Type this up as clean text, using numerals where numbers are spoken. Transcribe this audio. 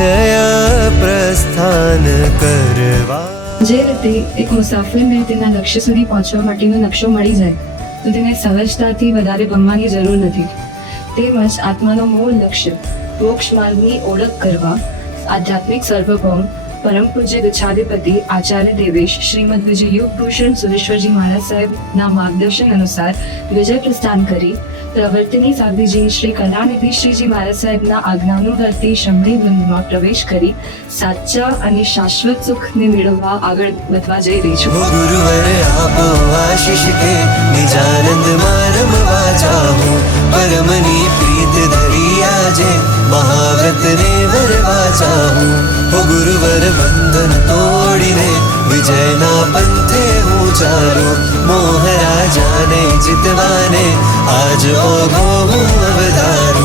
વિજય પ્રસ્થાન કરવા. જે રીતે એક મુસાફિરને તેના લક્ષ્ય સુધી પહોંચવા માટેનો નકશો મળી જાય તો તેને સહજતાથી વધારે ગમવાની જરૂર નથી. તેમજ આત્માનો મૂળ લક્ષ્ય મોક્ષ માર્ગની ઓળખ કરવા આધ્યાત્મિક સર્વભૌમ પરમ પૂજ્ય દુચ્છાધિપતિ આચાર્ય દેવેશ શ્રીમદ વિજય યુગ ભૂષણ સુરેશ્વરજી મહારાજ સાહેબના માર્ગદર્શન અનુસાર વિજય પ્રસ્થાન કરી પ્રવર્તની સાધ્વીજી શ્રી કલાનિધિ શ્રીજી મહારાજ સાહેબના આજ્ઞાનુવર્તી શમણી વૃંદમાં પ્રવેશ કરી સાચા અને શાશ્વત સુખને મેળવવા આગળ વધવા જઈ રહી છું. ગુરુવર આપો આશીષ કે નિજાનંદ મારમવા ચાહું. પરમની પ્રીત ધરી આજે મહાવ્રત ને વરવા ચાહું. હો ગુરુવર બંધન તોડીને વિજયના પંથે હું ચાલું. મોહ રાજાને જીતવાને આજ ઓઘો હું અવતારું.